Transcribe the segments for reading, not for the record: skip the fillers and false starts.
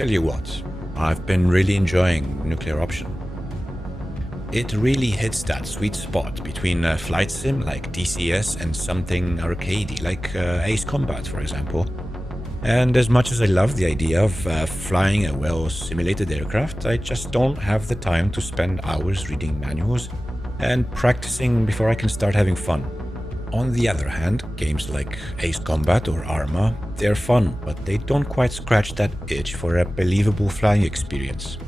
Tell you what, I've been really enjoying Nuclear Option. It really hits that sweet spot between a flight sim like DCS and something arcadey like Ace Combat, for example. And as much as I love the idea of flying a well-simulated aircraft, I just don't have the time to spend hours reading manuals and practicing before I can start having fun. On the other hand, games like Ace Combat or Arma, they're fun, but they don't quite scratch that itch for a believable flying experience.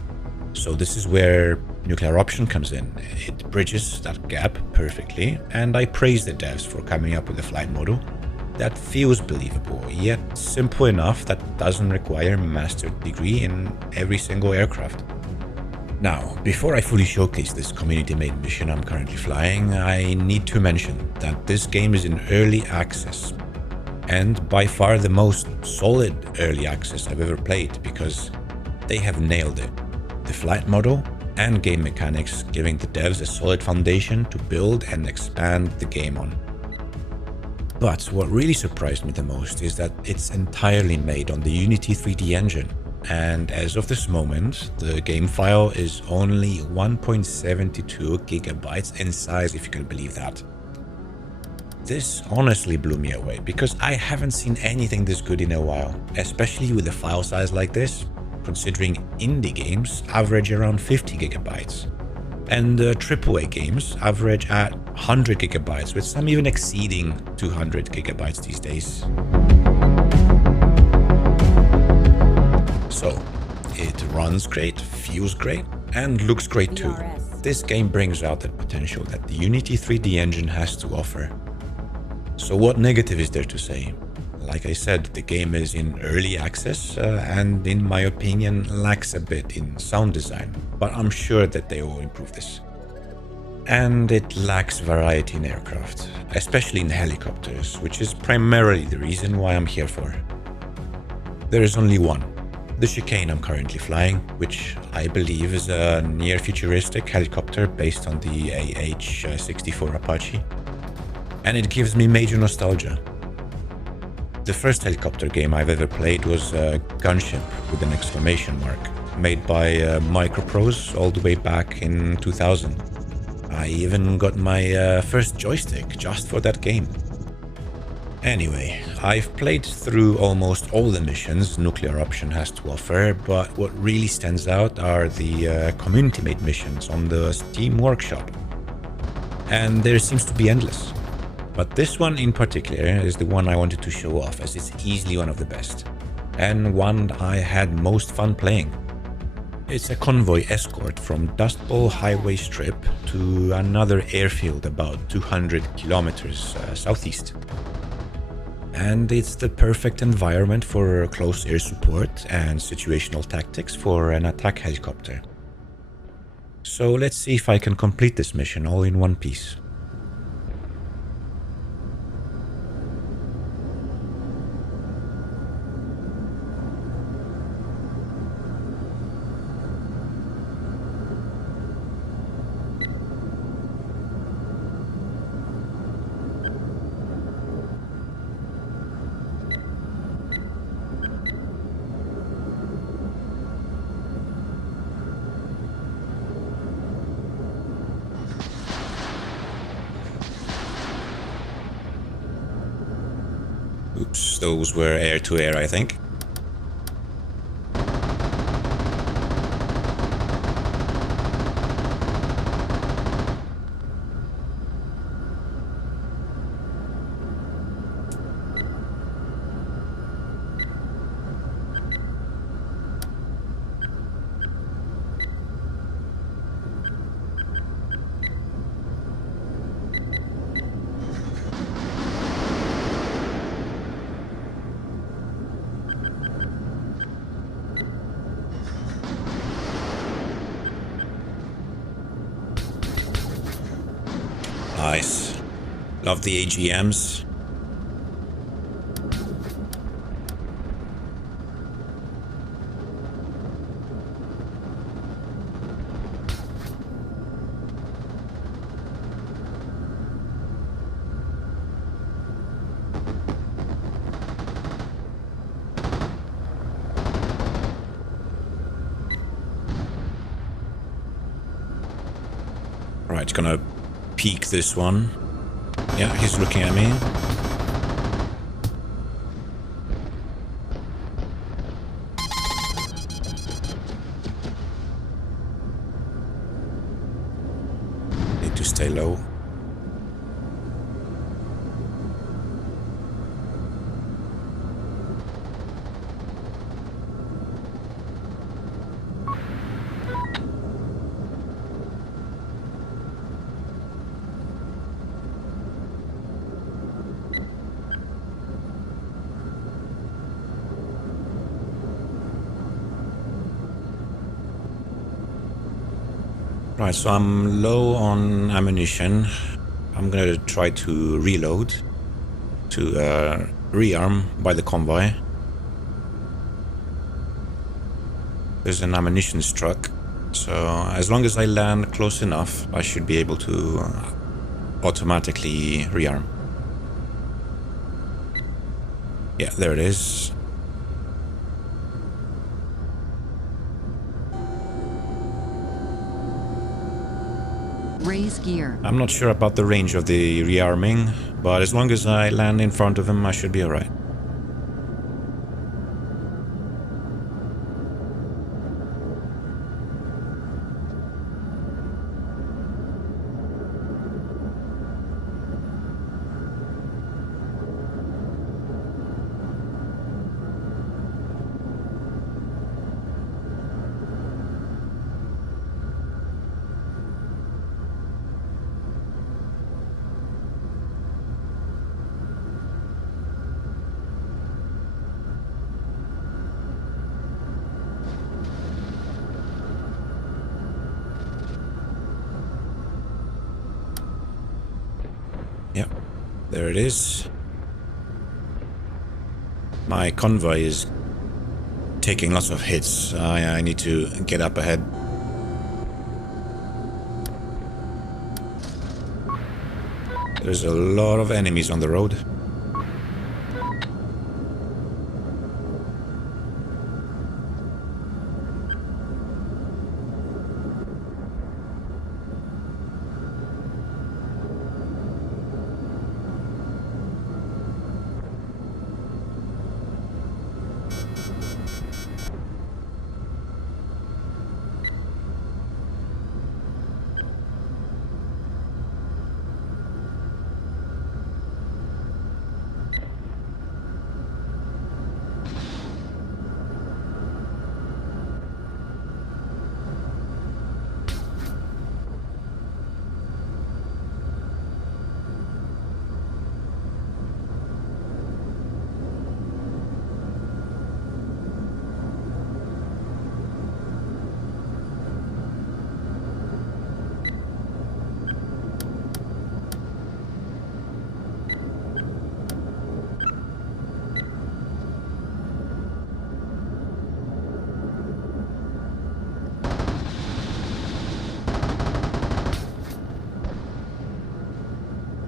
So this is where Nuclear Option comes in. It bridges that gap perfectly, and I praise the devs for coming up with a flight model that feels believable, yet simple enough that doesn't require a master's degree in every single aircraft. Now, before I fully showcase this community-made mission I'm currently flying, I need to mention that this game is in early access, and by far the most solid early access I've ever played, because they have nailed it. The flight model and game mechanics giving the devs a solid foundation to build and expand the game on. But what really surprised me the most is that it's entirely made on the Unity 3D engine, and as of this moment, the game file is only 1.72 gigabytes in size, if you can believe that. This honestly blew me away, because I haven't seen anything this good in a while, especially with a file size like this, considering indie games average around 50 gigabytes. And AAA games average at 100 gigabytes, with some even exceeding 200 gigabytes these days. So, it runs great, feels great, and looks great too. This game brings out the potential that the Unity 3D engine has to offer. So what negative is there to say? Like I said, the game is in early access and in my opinion lacks a bit in sound design, but I'm sure that they will improve this. And it lacks variety in aircraft, especially in helicopters, which is primarily the reason why I'm here for. There is only one, the Chicane I'm currently flying, which I believe is a near-futuristic helicopter based on the AH-64 Apache, and it gives me major nostalgia. The first helicopter game I've ever played was Gunship with an exclamation mark, made by Microprose all the way back in 2000. I even got my first joystick just for that game. Anyway, I've played through almost all the missions Nuclear Option has to offer, but what really stands out are the community-made missions on the Steam Workshop. And there seems to be endless. But this one in particular is the one I wanted to show off, as it's easily one of the best, and one I had most fun playing. It's a convoy escort from Dust Bowl Highway Strip to another airfield about 200 kilometers southeast. And it's the perfect environment for close air support and situational tactics for an attack helicopter. So let's see if I can complete this mission all in one piece. Oops, those were air-to-air, I think. Nice. Love the AGMs. Right, gonna peek this one. Yeah, he's looking at me. Need to stay low. Right, so I'm low on ammunition. I'm gonna try to reload to rearm by the convoy. There's an ammunition truck, so as long as I land close enough, I should be able to automatically rearm. Yeah, there it is. Raise gear. I'm not sure about the range of the rearming, but as long as I land in front of him, I should be alright. Yep, there it is. My convoy is taking lots of hits. I need to get up ahead. There's a lot of enemies on the road.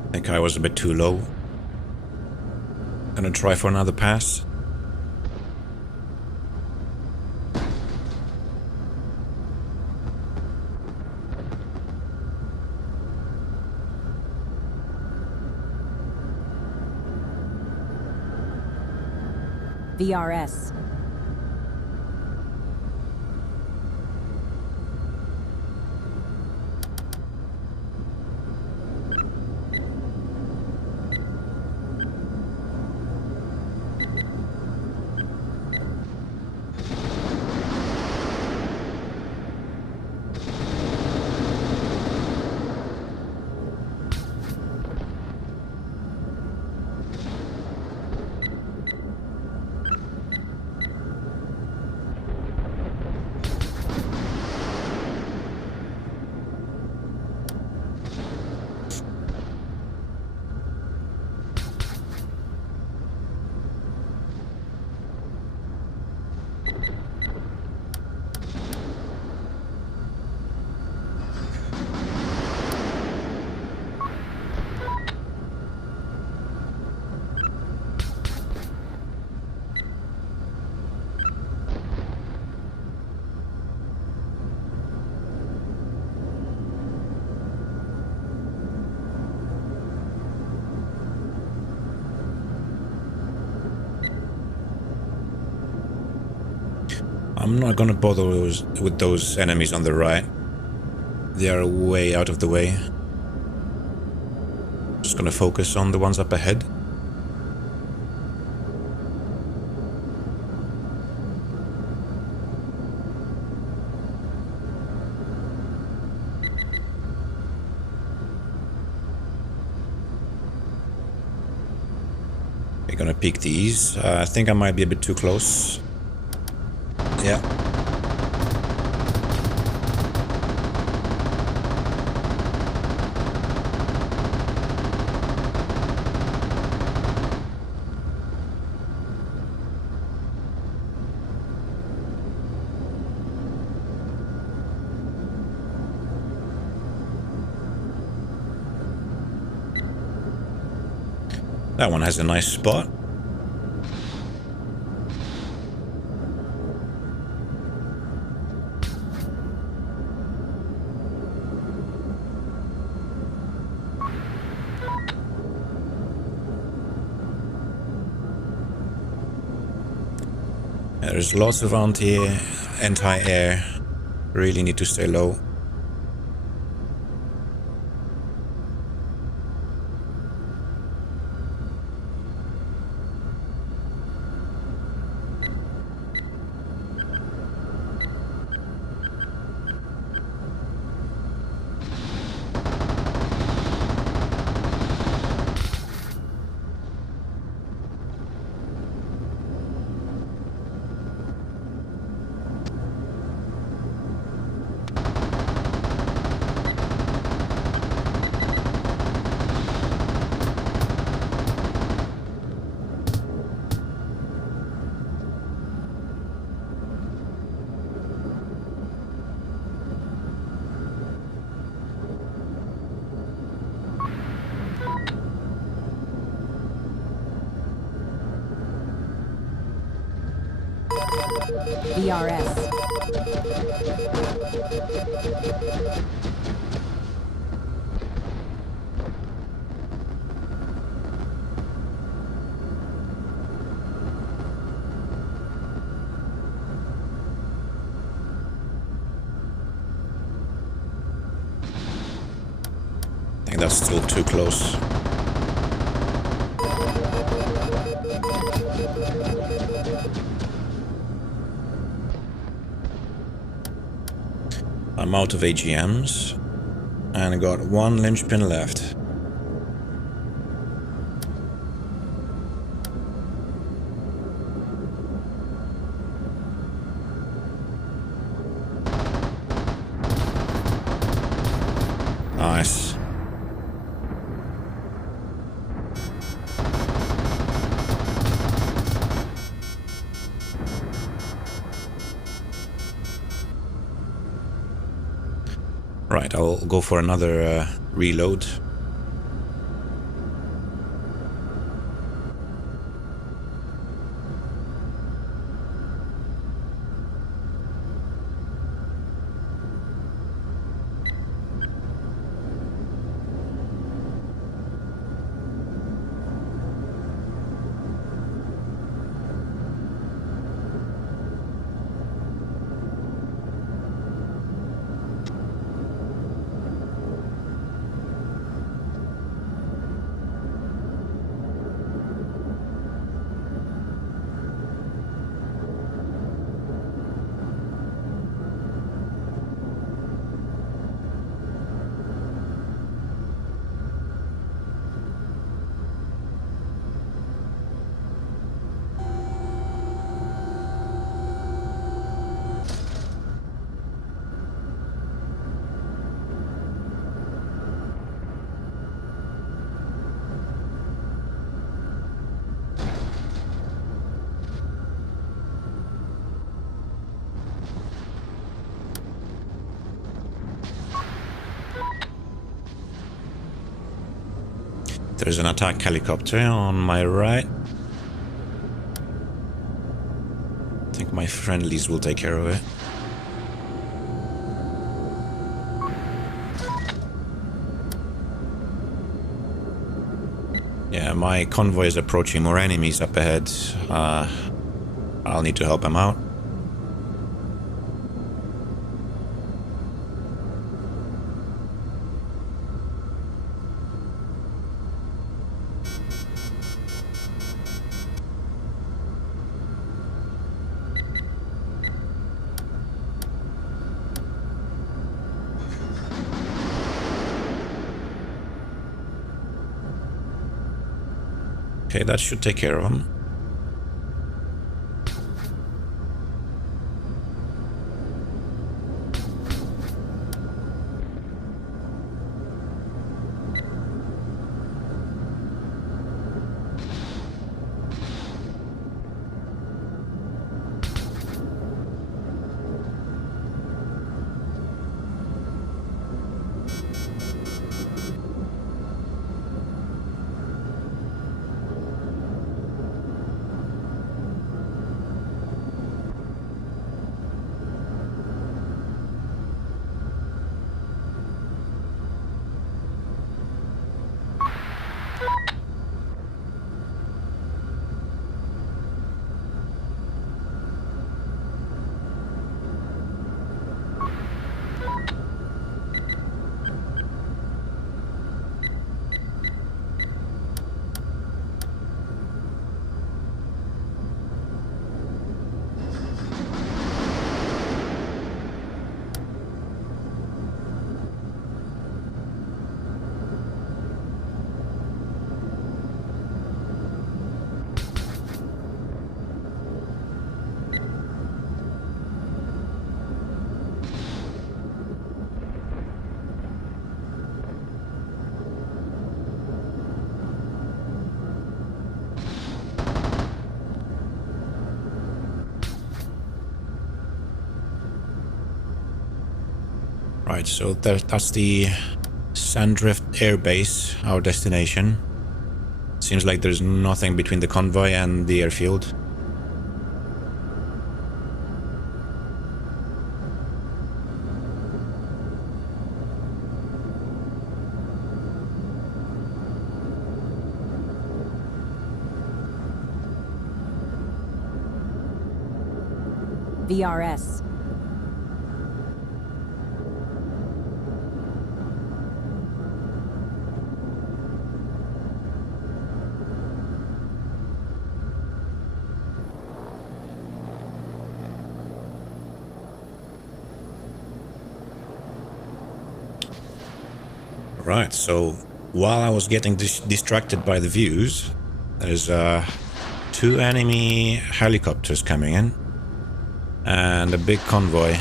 I think I was a bit too low. Gonna try for another pass. VRS. I'm not gonna bother with those enemies on the right. They are way out of the way. Just gonna focus on the ones up ahead. We're gonna peek these. I think I might be a bit too close. Yeah. That one has a nice spot. There's lots of anti-air. Really need to stay low. ERS. I think that's still too close. I'm out of AGMs and I got one linchpin left. Nice. Right, I'll go for another reload. There's an attack helicopter on my right. I think my friendlies will take care of it. Yeah, my convoy is approaching, more enemies up ahead. I'll need to help him out. Okay, that should take care of him. Right, so that's the Sandrift Air Base, our destination. Seems like there's nothing between the convoy and the airfield. VRS. Right, so while I was getting distracted by the views, there's 2 enemy helicopters coming in and a big convoy.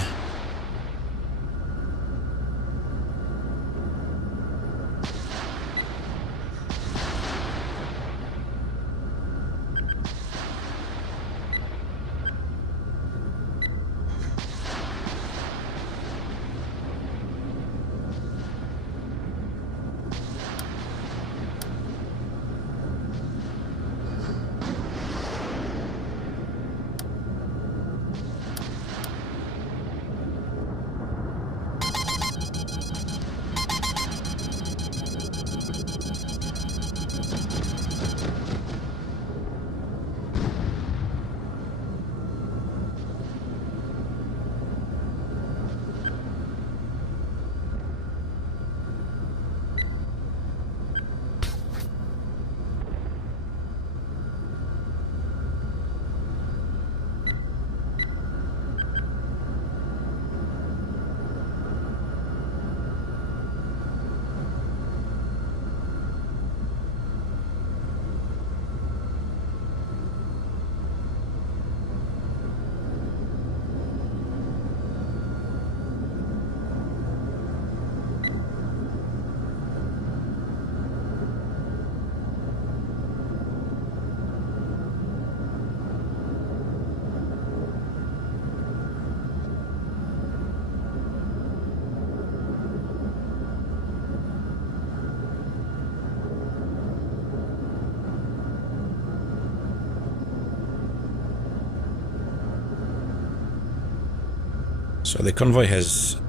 So the convoy has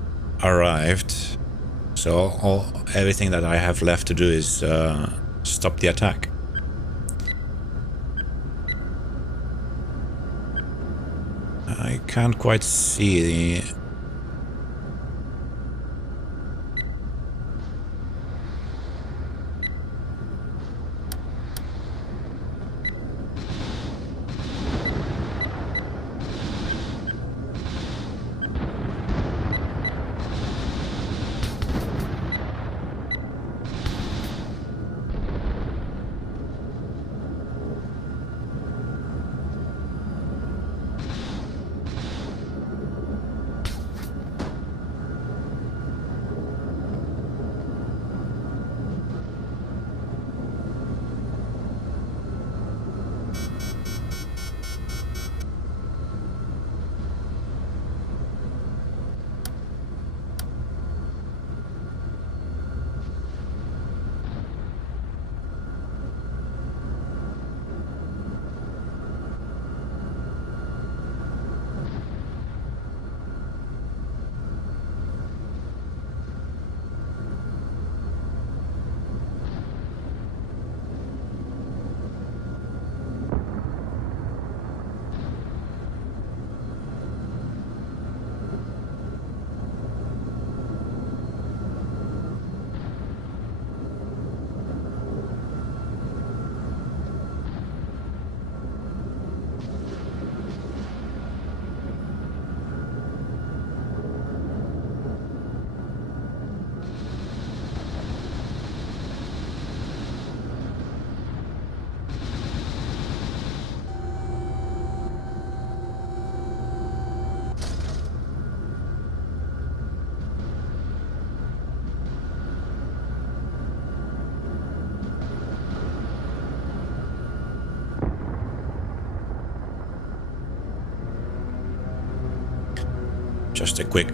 arrived, so everything that I have left to do is stop the attack. I can't quite see the... Just a quick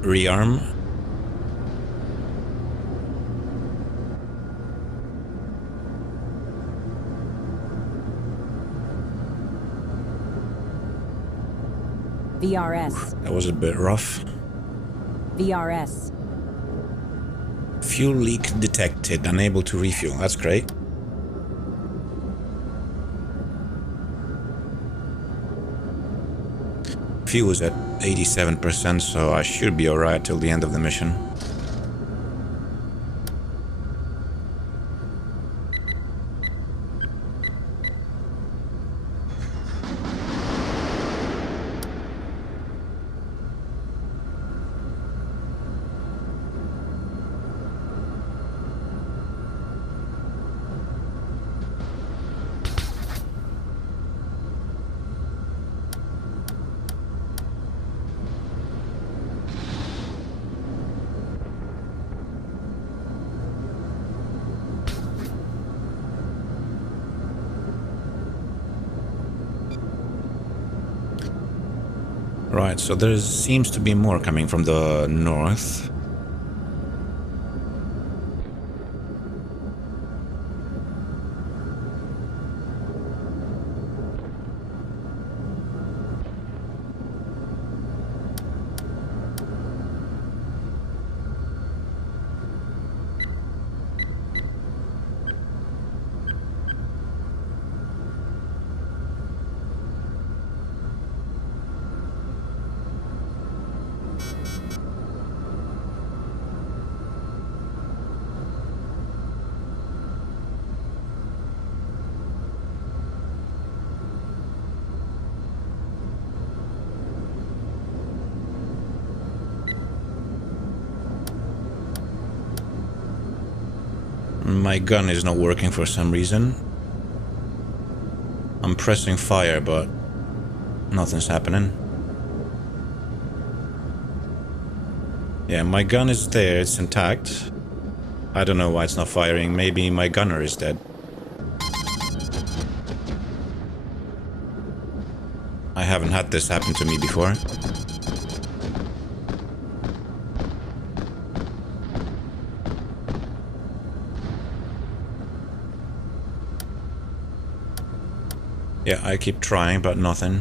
rearm. VRS. That was a bit rough. VRS. Fuel leak detected. Unable to refuel. That's great. Fuel is at 87%, so I should be alright till the end of the mission. Right, so there seems to be more coming from the north. My gun is not working for some reason. I'm pressing fire, but nothing's happening. Yeah, my gun is there, it's intact. I don't know why it's not firing. Maybe my gunner is dead. I haven't had this happen to me before. Yeah, I keep trying, but nothing.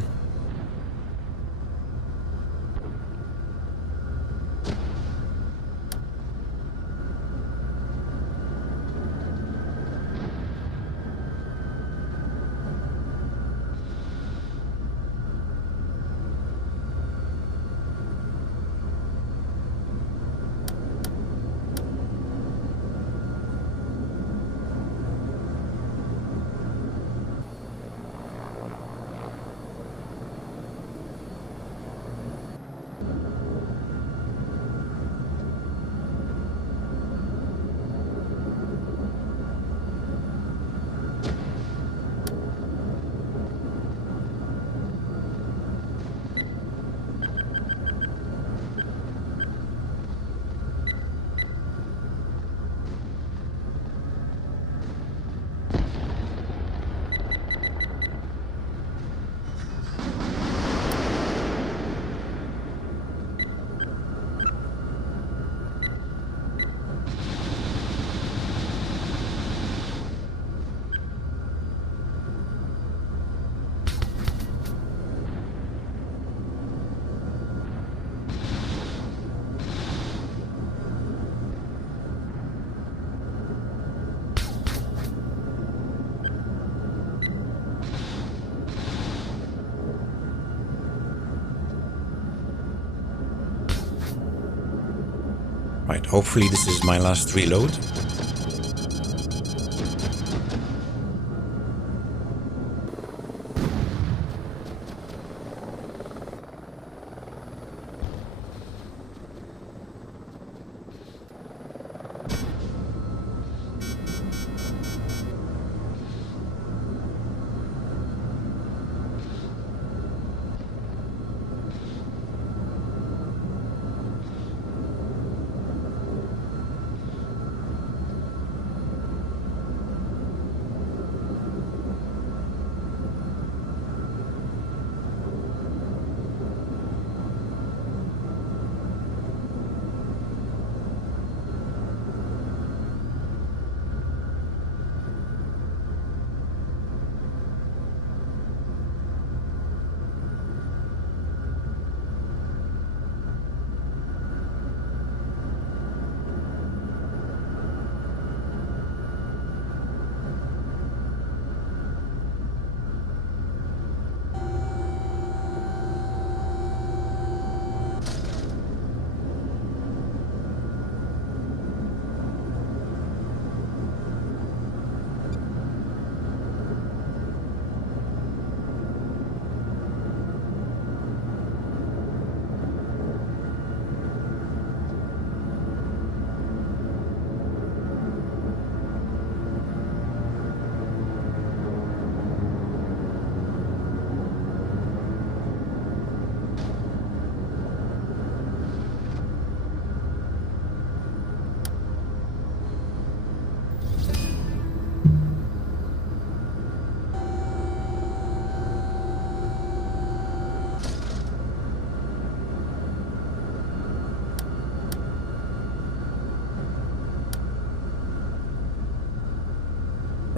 Right, hopefully this is my last reload.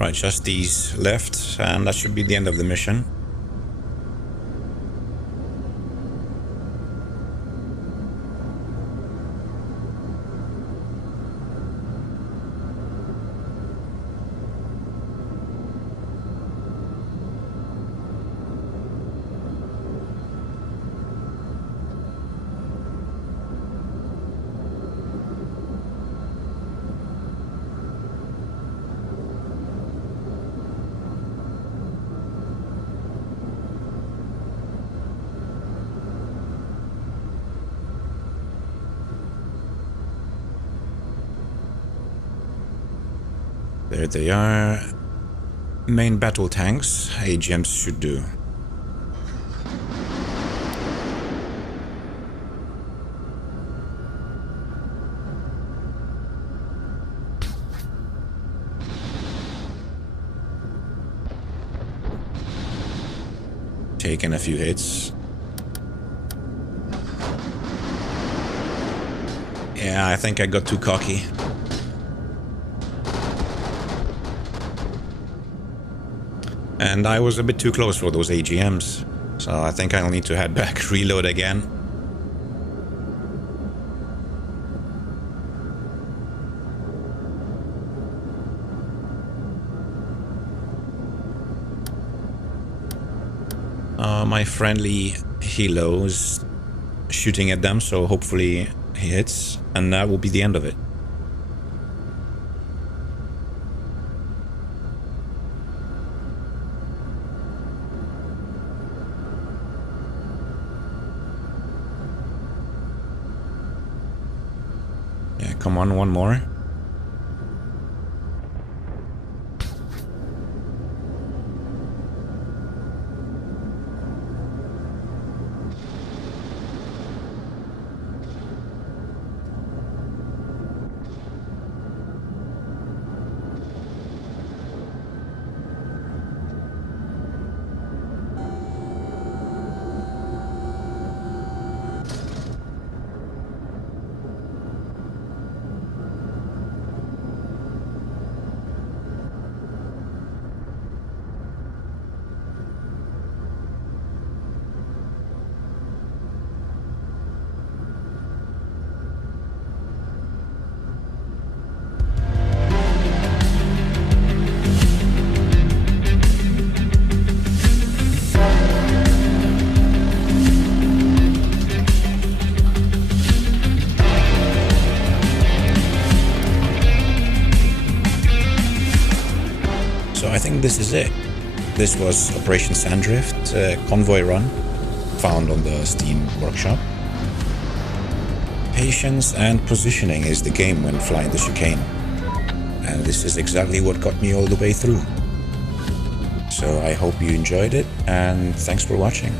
Right, just these left, and that should be the end of the mission. There they are. Main battle tanks. AGMs should do. Taking a few hits. Yeah, I think I got too cocky. And I was a bit too close for those AGMs, so I think I'll need to head back, reload again. My friendly helo's shooting at them, so hopefully he hits, and that will be the end of it. Yeah, come on, one more. I think this is it. This was Operation Sandrift, convoy run, found on the Steam workshop. Patience and positioning is the game when flying the chicane. And this is exactly what got me all the way through. So I hope you enjoyed it, and thanks for watching.